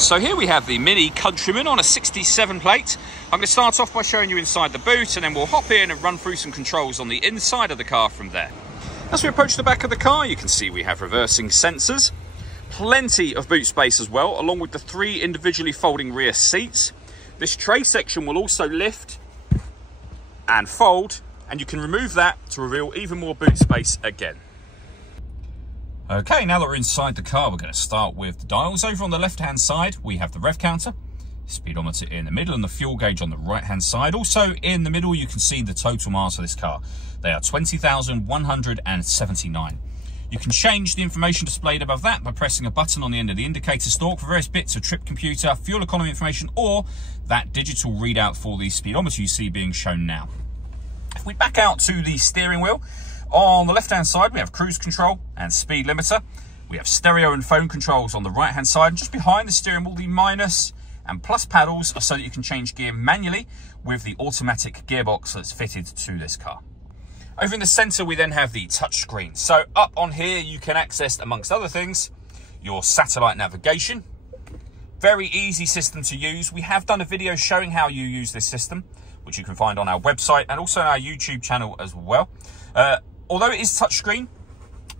So here we have the Mini Countryman on a 67 plate. I'm going to start off by showing you inside the boot, and then we'll hop in and run through some controls on the inside of the car from there. As we approach the back of the car, you can see we have reversing sensors, plenty of boot space as well, along with the 3 individually folding rear seats. This tray section will also lift and fold, and you can remove that to reveal even more boot space again. Okay, now that we're inside the car, we're going to start with the dials. Over on the left-hand side, we have the rev counter, speedometer in the middle, and the fuel gauge on the right-hand side. Also in the middle, you can see the total miles of this car. They are 20,179. You can change the information displayed above that by pressing a button on the end of the indicator stalk for various bits of trip computer, fuel economy information, or that digital readout for the speedometer you see being shown now. If we back out to the steering wheel, on the left-hand side, we have cruise control and speed limiter. We have stereo and phone controls on the right-hand side. Just behind the steering wheel, the minus and plus paddles are so that you can change gear manually with the automatic gearbox that's fitted to this car. Over in the center, we then have the touchscreen. So up on here, you can access, amongst other things, your satellite navigation. Very easy system to use. We have done a video showing how you use this system, which you can find on our website and also on our YouTube channel as well. Although it is touchscreen,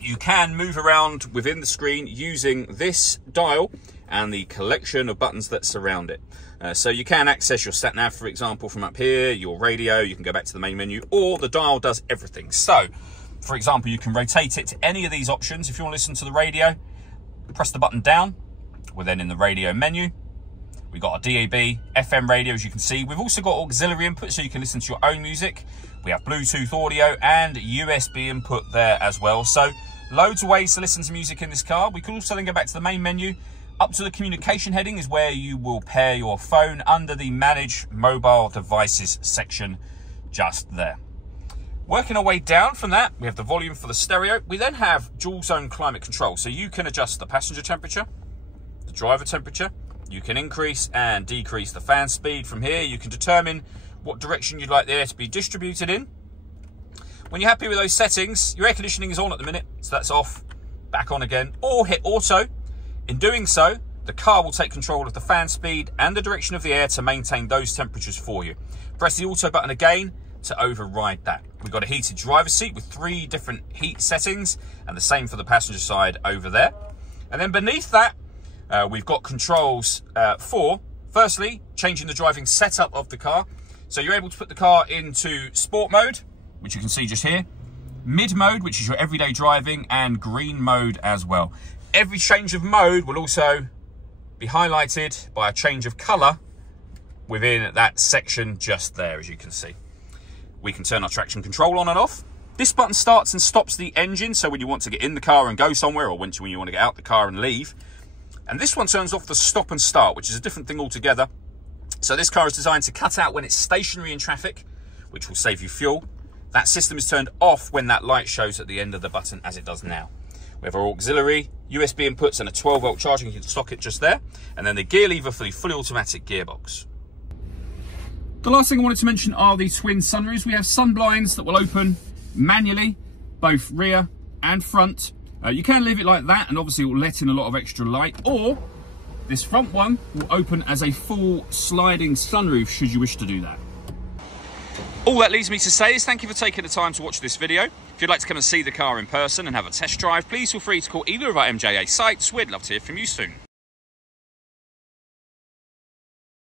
you can move around within the screen using this dial and the collection of buttons that surround it. So you can access your sat nav, for example, from up here, your radio, you can go back to the main menu, or the dial does everything. So, for example, you can rotate it to any of these options. If you want to listen to the radio, press the button down. We're then in the radio menu. We've got a DAB, FM radio, as you can see. We've also got auxiliary input, so you can listen to your own music. We have Bluetooth audio and USB input there as well. So loads of ways to listen to music in this car. We can also then go back to the main menu. Up to the communication heading is where you will pair your phone under the Manage Mobile Devices section just there. Working our way down from that, we have the volume for the stereo. We then have dual zone climate control. So you can adjust the passenger temperature, the driver temperature. You can increase and decrease the fan speed. From here, you can determine what direction you'd like the air to be distributed in. When you're happy with those settings, your air conditioning is on at the minute, so that's off, back on again, or hit auto. In doing so, the car will take control of the fan speed and the direction of the air to maintain those temperatures for you. Press the auto button again to override that. We've got a heated driver's seat with 3 different heat settings, and the same for the passenger side over there. And then beneath that, we've got controls for, firstly, changing the driving setup of the car. So you're able to put the car into sport mode, which you can see just here, mid mode, which is your everyday driving, and green mode as well. Every change of mode will also be highlighted by a change of color within that section just there, as you can see. We can turn our traction control on and off. This button starts and stops the engine, so when you want to get in the car and go somewhere, or when you want to get out the car and leave. And this one turns off the stop and start, which is a different thing altogether. So this car is designed to cut out when it's stationary in traffic, which will save you fuel. That system is turned off when that light shows at the end of the button, as it does now. We have our auxiliary, USB inputs, and a 12-volt charging socket just there. And then the gear lever for the fully automatic gearbox. The last thing I wanted to mention are the twin sunroofs. We have sun blinds that will open manually, both rear and front. You can leave it like that, and obviously it will let in a lot of extra light, or this front one will open as a full sliding sunroof should you wish to do that. All that leaves me to say is thank you for taking the time to watch this video. If you'd like to come and see the car in person and have a test drive, please feel free to call either of our MJA sites. We'd love to hear from you soon.